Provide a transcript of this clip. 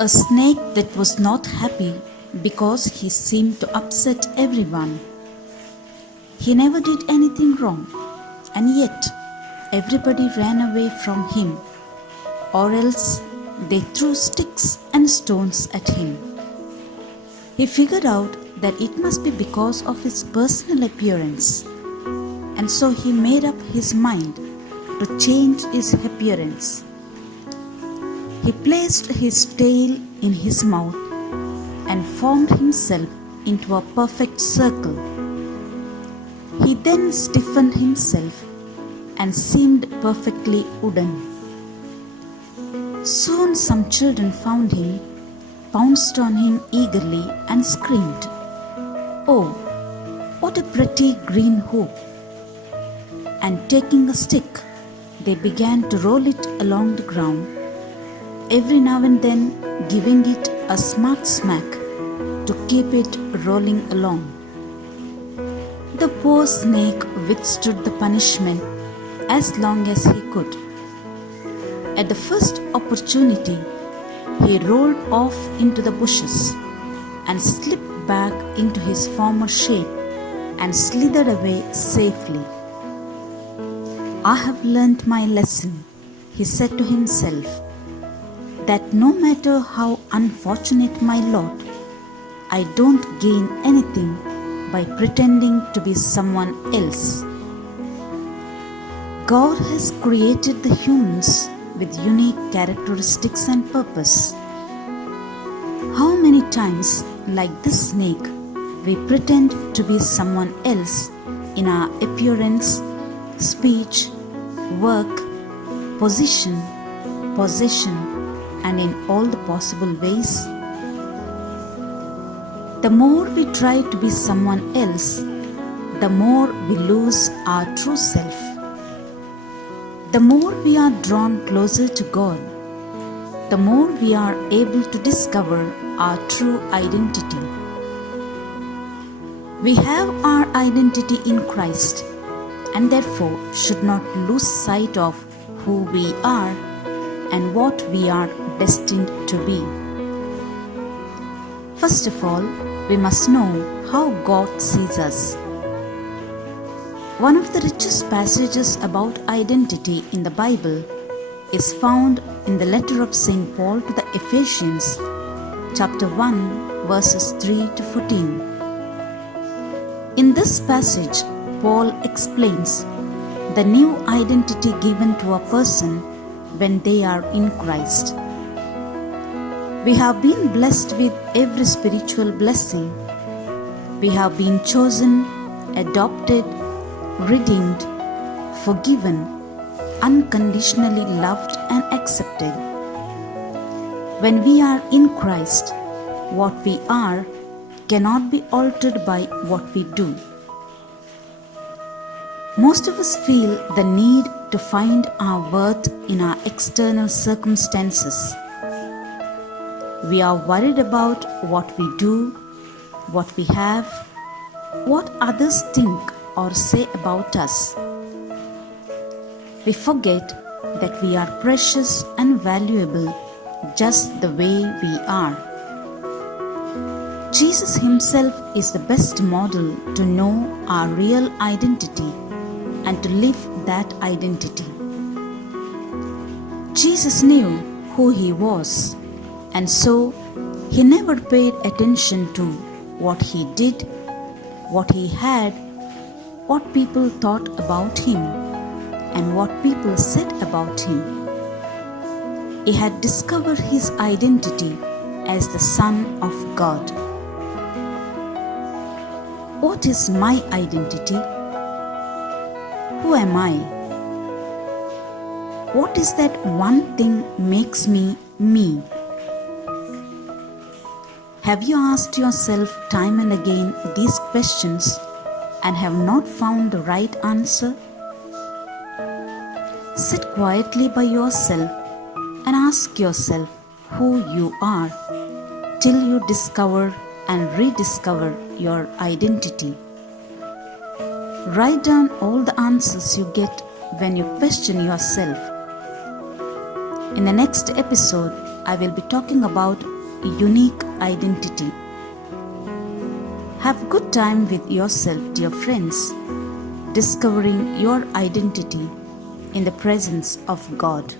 A snake that was not happy because he seemed to upset everyone. He never did anything wrong, and yet everybody ran away from him, or else they threw sticks and stones at him. He figured out that it must be because of his personal appearance, and so he made up his mind to change his appearance. He placed his tail in his mouth and formed himself into a perfect circle. He then stiffened himself and seemed perfectly wooden. Soon some children found him, pounced on him eagerly and screamed, "Oh, what a pretty green hoop!" And taking a stick, they began to roll it along the ground, every now and then giving it a smart smack to keep it rolling along. The poor snake withstood the punishment as long as he could. At the first opportunity, he rolled off into the bushes and slipped back into his former shape and slithered away safely. "I have learnt my lesson," he said to himself, "that no matter how unfortunate my lot, I don't gain anything by pretending to be someone else." God has created the humans with unique characteristics and purpose. How many times, like this snake, we pretend to be someone else in our appearance, speech, work, position, possession, and in all the possible ways? The more we try to be someone else, the more we lose our true self. The more we are drawn closer to God, the more we are able to discover our true identity. We have our identity in Christ and therefore should not lose sight of who we are and what we are destined to be. First of all, we must know how God sees us. One of the richest passages about identity in the Bible is found in the letter of St. Paul to the Ephesians, chapter 1, verses 3 to 14. In this passage, Paul explains the new identity given to a person when they are in Christ. We have been blessed with every spiritual blessing. We have been chosen, adopted, redeemed, forgiven, unconditionally loved and accepted. When we are in Christ, what we are cannot be altered by what we do. Most of us feel the need to find our worth in our external circumstances. We are worried about what we do, what we have, what others think or say about us. We forget that we are precious and valuable just the way we are. Jesus himself is the best model to know our real identity and to live that identity. Jesus knew who he was, and so he never paid attention to what he did, what he had, what people thought about him, and what people said about him. He had discovered his identity as the Son of God. What is my identity? Who am I? What is that one thing makes me me? Have you asked yourself time and again these questions and have not found the right answer? Sit quietly by yourself and ask yourself who you are till you discover and rediscover your identity. Write down all the answers you get when you question yourself. In the next episode, I will be talking about unique identity. Have good time with yourself, dear friends, discovering your identity in the presence of God.